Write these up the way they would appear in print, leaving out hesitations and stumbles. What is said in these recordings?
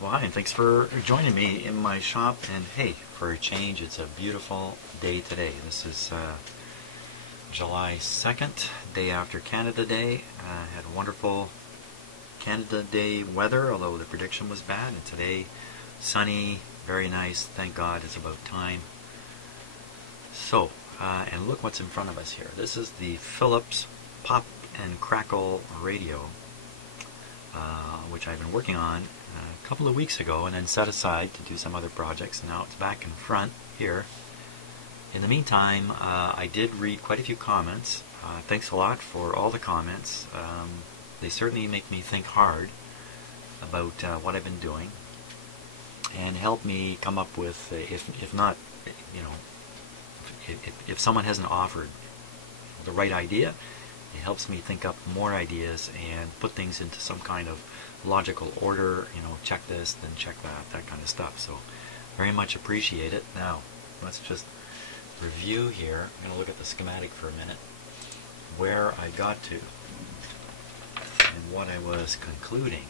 Well, hi, and thanks for joining me in my shop. And hey, for a change, it's a beautiful day today. This is July 2nd, day after Canada Day. Had wonderful Canada Day weather, although the prediction was bad. And today, sunny, very nice. Thank God, it's about time. So, and look what's in front of us here. This is the Philips Pop and Crackle radio, which I've been working on a couple of weeks ago and then set aside to do some other projects. Now it's back in front here. In the meantime, I did read quite a few comments. Thanks a lot for all the comments. They certainly make me think hard about what I've been doing and help me come up with, if not, you know, if someone hasn't offered the right idea, it helps me think up more ideas and put things into some kind of logical order, you know, check this, then check that kind of stuff. So very much appreciate it. Now, let's just review here. I'm going to look at the schematic for a minute, where I got to and what I was concluding.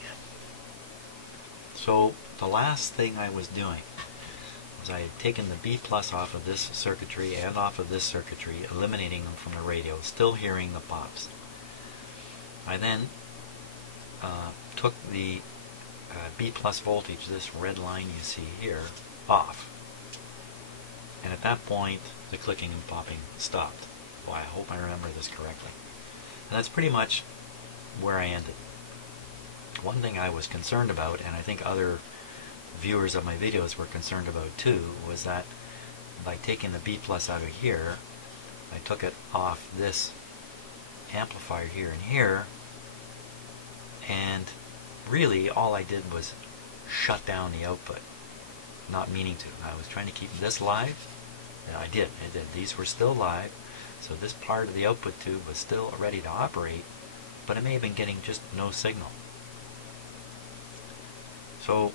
So the last thing I was doing was I had taken the B plus off of this circuitry and off of this circuitry, eliminating them from the radio, still hearing the pops. I then took the B plus voltage, this red line you see here, off. And at that point, the clicking and popping stopped. Boy, I hope I remember this correctly. And that's pretty much where I ended. One thing I was concerned about, and I think other viewers of my videos were concerned about too, was that by taking the B plus out of here, I took it off this amplifier here and here, and really all I did was shut down the output, not meaning to. I was trying to keep this live, and I did. These were still live, so this part of the output tube was still ready to operate, but it may have been getting just no signal. So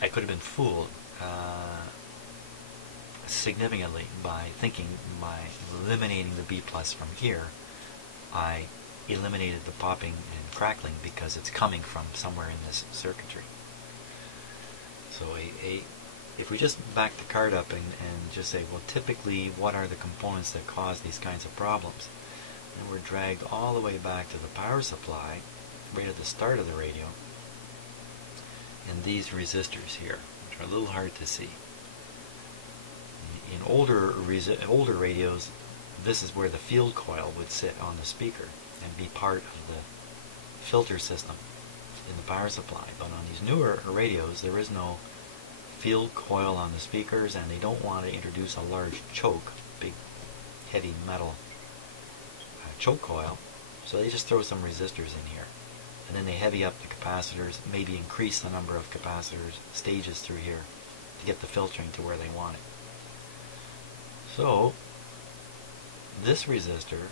I could have been fooled significantly by thinking by eliminating the B plus from here, I eliminated the popping and crackling because it's coming from somewhere in this circuitry. So if we just back the card up and just say, well, typically what are the components that cause these kinds of problems? And we're dragged all the way back to the power supply, right at the start of the radio, and these resistors here, which are a little hard to see. In older radios, this is where the field coil would sit on the speaker and be part of the filter system in the power supply. But on these newer radios, there is no field coil on the speakers, and they don't want to introduce a large choke, big heavy metal choke coil, so they just throw some resistors in here. And then they heavy up the capacitors, maybe increase the number of capacitors, stages through here, to get the filtering to where they want it. So, this resistor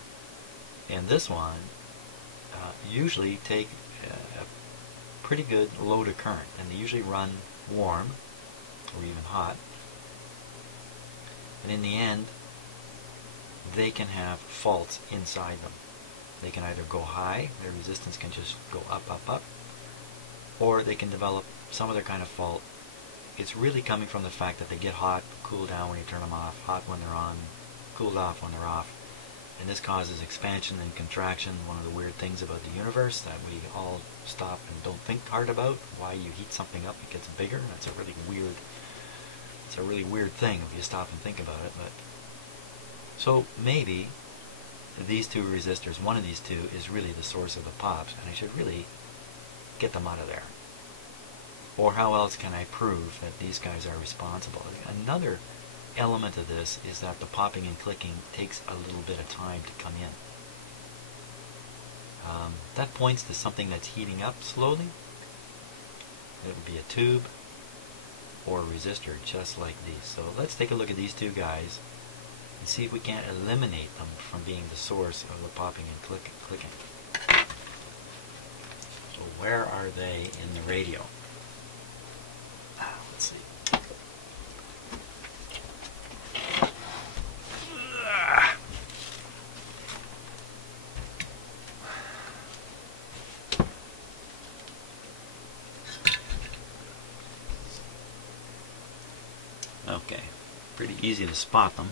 and this one usually take a pretty good load of current, and they usually run warm, or even hot. And in the end, they can have faults inside them. They can either go high, their resistance can just go up, or they can develop some other kind of fault. It's really coming from the fact that they get hot, cool down when you turn them off, hot when they're on, cooled off when they're off. And this causes expansion and contraction, one of the weird things about the universe that we all stop and don't think hard about. Why you heat something up, it gets bigger. That's a really weird thing if you stop and think about it. But so maybe these two resistors, one of these two, is really the source of the pops, and I should really get them out of there. Or how else can I prove that these guys are responsible? Another element of this is that the popping and clicking takes a little bit of time to come in. That points to something that's heating up slowly. It would be a tube or a resistor, just like these. So let's take a look at these two guys and see if we can't eliminate them from being the source of the popping and clicking. So where are they in the radio? Let's see. Okay, pretty easy to spot them.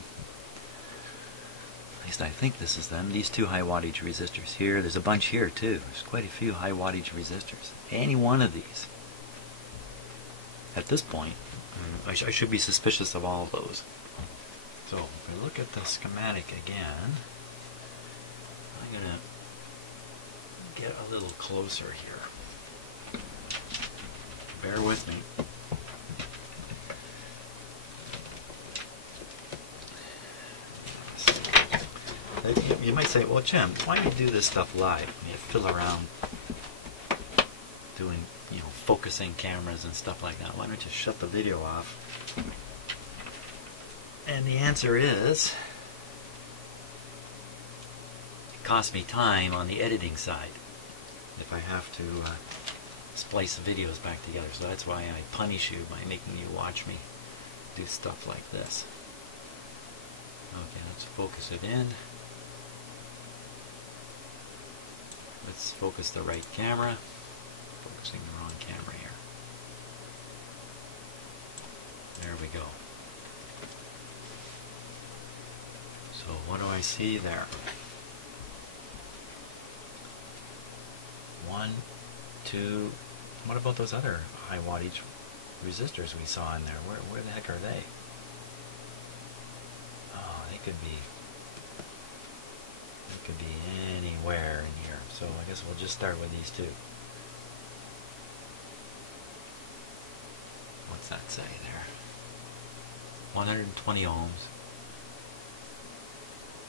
At least I think this is them. These two high wattage resistors here. There's a bunch here too. There's quite a few high wattage resistors. Any one of these. At this point, I should be suspicious of all of those. So if we look at the schematic again, I'm going to get a little closer here. Bear with me. You might say, well, Jim, why do you do this stuff live? You fiddle around doing, focusing cameras and stuff like that. Why don't you shut the video off? And the answer is, it costs me time on the editing side if I have to splice the videos back together. So that's why I punish you by making you watch me do stuff like this. Okay, let's focus it in. Let's focus the right camera. Focusing the wrong camera here. There we go. So what do I see there? 1, 2. What about those other high wattage resistors we saw in there? Where the heck are they? Oh, they could be anywhere in here. So I guess we'll just start with these two. What's that say there? 120 ohms.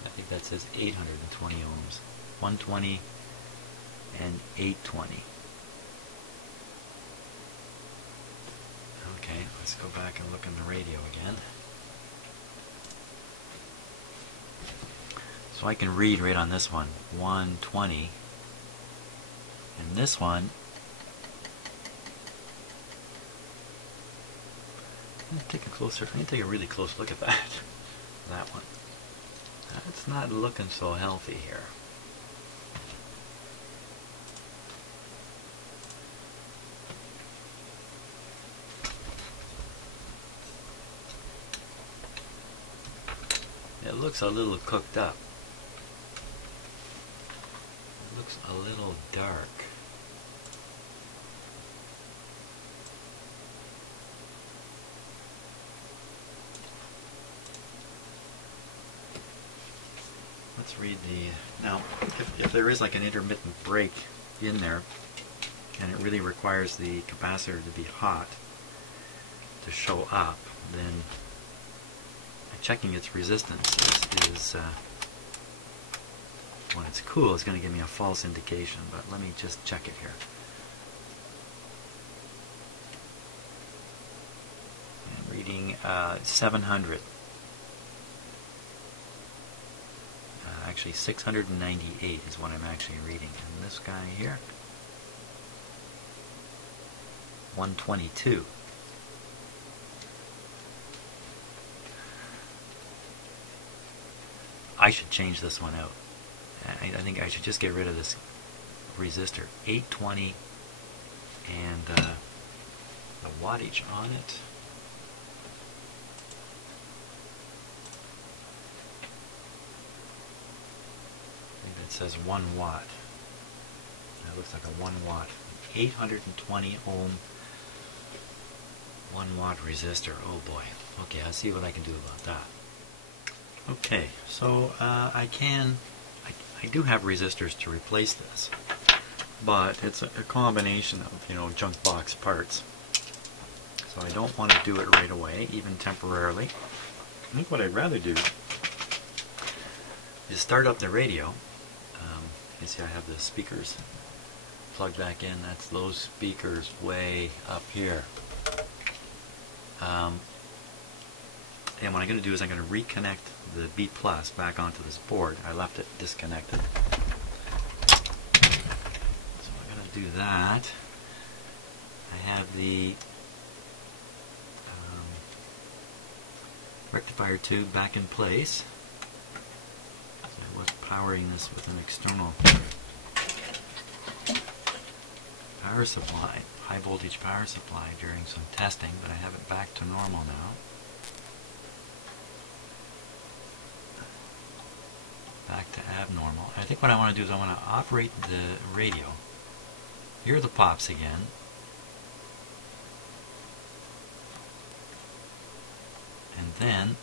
I think that says 820 ohms. 120 and 820. Okay, let's go back and look in the radio again. So I can read right on this one, 120. And this one, I'm going to take a really close look at that. That one. That's not looking so healthy here. It looks a little cooked up. It looks a little dark. Let's read the... Now, if there is like an intermittent break in there, and it really requires the capacitor to be hot to show up, then checking its resistance is when it's cool, it's going to give me a false indication, but let me just check it here. I'm reading 700. Actually 698 is what I'm actually reading. And this guy here, 122. I should change this one out. I think I should just get rid of this resistor. 820 and the wattage on it. It says 1 watt. That looks like a 1 watt. 820 ohm 1 watt resistor. Oh boy. Okay, I'll see what I can do about that. Okay, so I do have resistors to replace this, but it's a combination of junk box parts. So I don't want to do it right away, even temporarily. I think what I'd rather do is start up the radio. You see I have the speakers plugged back in. That's those speakers way up here. And what I'm going to do is I'm going to reconnect the B plus back onto this board. I left it disconnected. So I'm going to do that. I have the rectifier tube back in place. I was powering this with an external power supply, high voltage power supply during some testing, but I have it back to normal now. back to abnormal. I think what I want to do is I want to operate the radio. Hear the pops again. And then,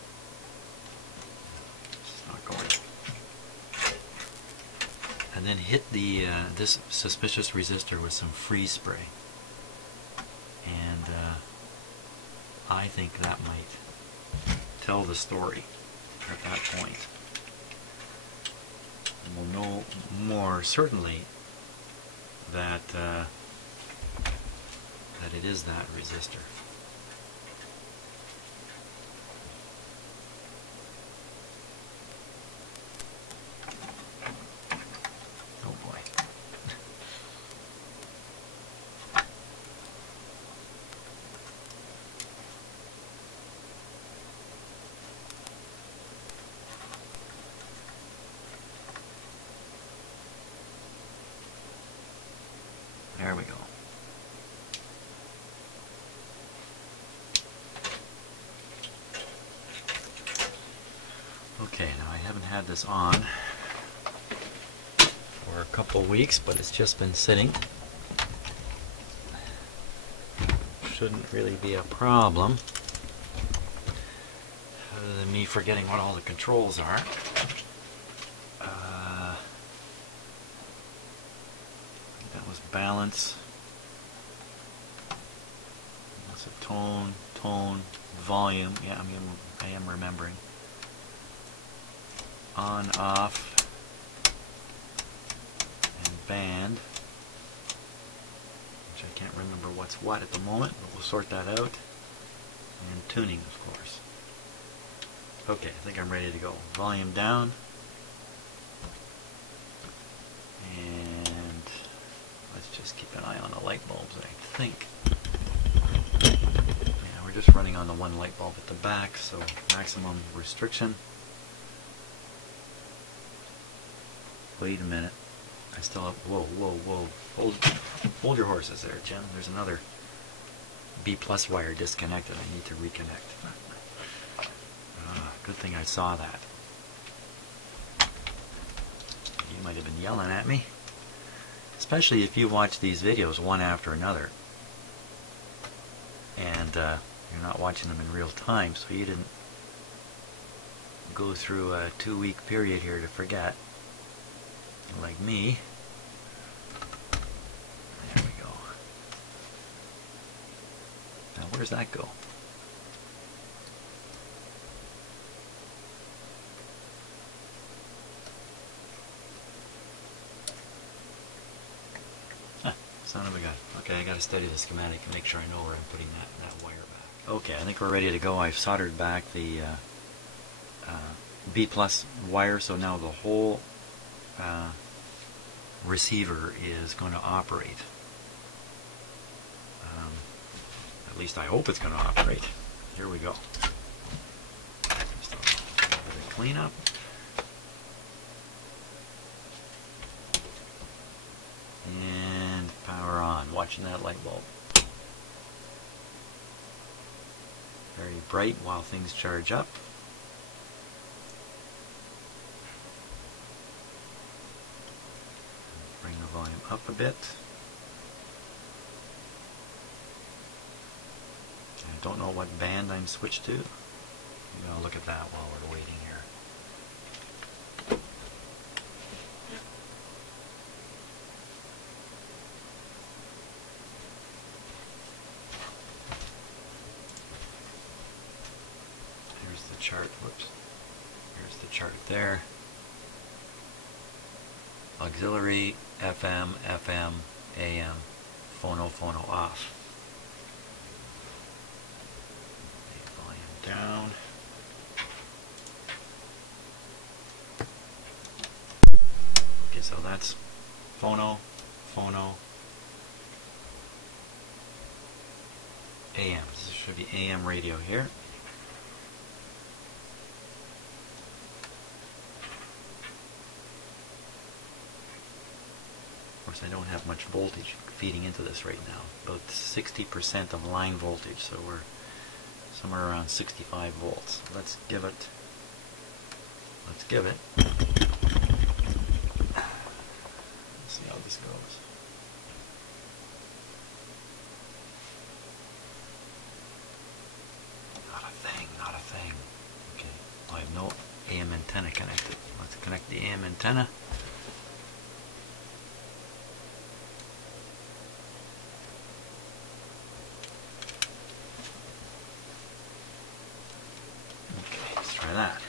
it's not going. And then hit the this suspicious resistor with some freeze spray. And I think that might tell the story at that point. And we'll know more certainly that that it is that resistor. There we go. Okay, now I haven't had this on for a couple weeks, but it's just been sitting. Shouldn't really be a problem, other than me forgetting what all the controls are. Balance. That's a tone, volume. Yeah, I am remembering. On, off, and band. Which I can't remember what's what at the moment, but we'll sort that out. And tuning, of course. Okay, I think I'm ready to go. Volume down. Just keep an eye on the light bulbs, I think. Yeah, we're just running on the one light bulb at the back, so maximum restriction. Wait a minute. I still have... Whoa. Hold your horses there, Jim. There's another B+ wire disconnected. I need to reconnect. Good thing I saw that. You might have been yelling at me. Especially if you watch these videos one after another and you're not watching them in real time, so you didn't go through a 2-week period here to forget, like me. There we go. Now where's that go? Son of a gun. Okay, I gotta study the schematic and make sure I know where I'm putting that wire back. Okay, I think we're ready to go. I've soldered back the B+ wire, so now the whole receiver is going to operate. At least I hope it's going to operate. Here we go. Just a little bit of cleanup. And power on. Watching that light bulb. Very bright while things charge up. Bring the volume up a bit. I don't know what band I'm switched to. Maybe I'll look at that while we're waiting here. Here's the chart. Whoops. Here's the chart there. Auxiliary, FM, FM, AM, phono, phono off. Volume down. Okay, so that's phono, phono, AM. This should be AM radio here. Of course, I don't have much voltage feeding into this right now. About 60% of line voltage, so we're somewhere around 65 volts. Let's give it. antenna connected. Let's connect the AM antenna. Okay, let's try that.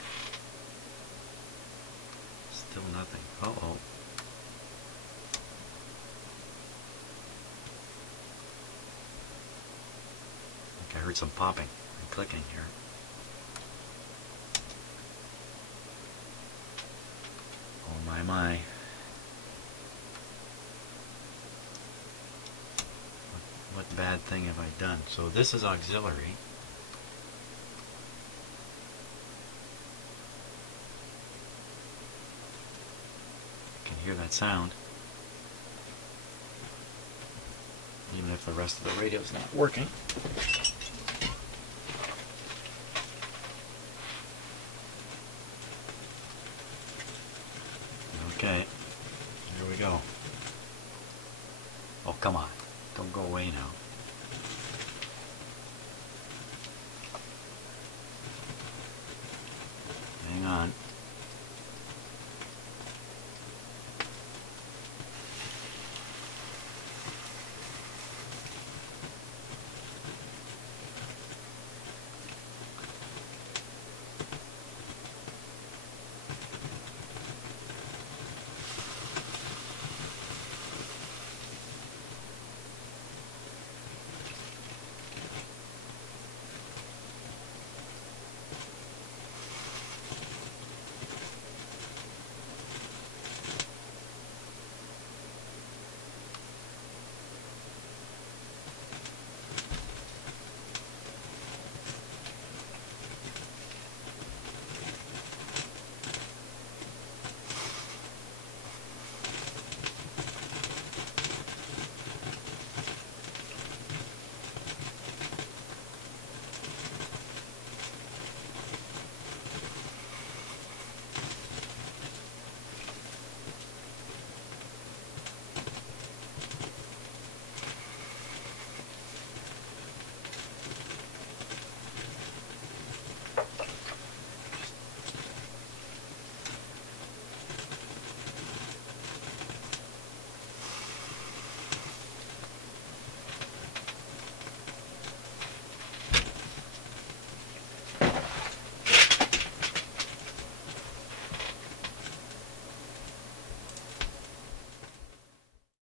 Still nothing. Uh-oh. I heard some popping and clicking here. Oh my. What bad thing have I done? So this is auxiliary. You can hear that sound. Even if the rest of the radio is not working.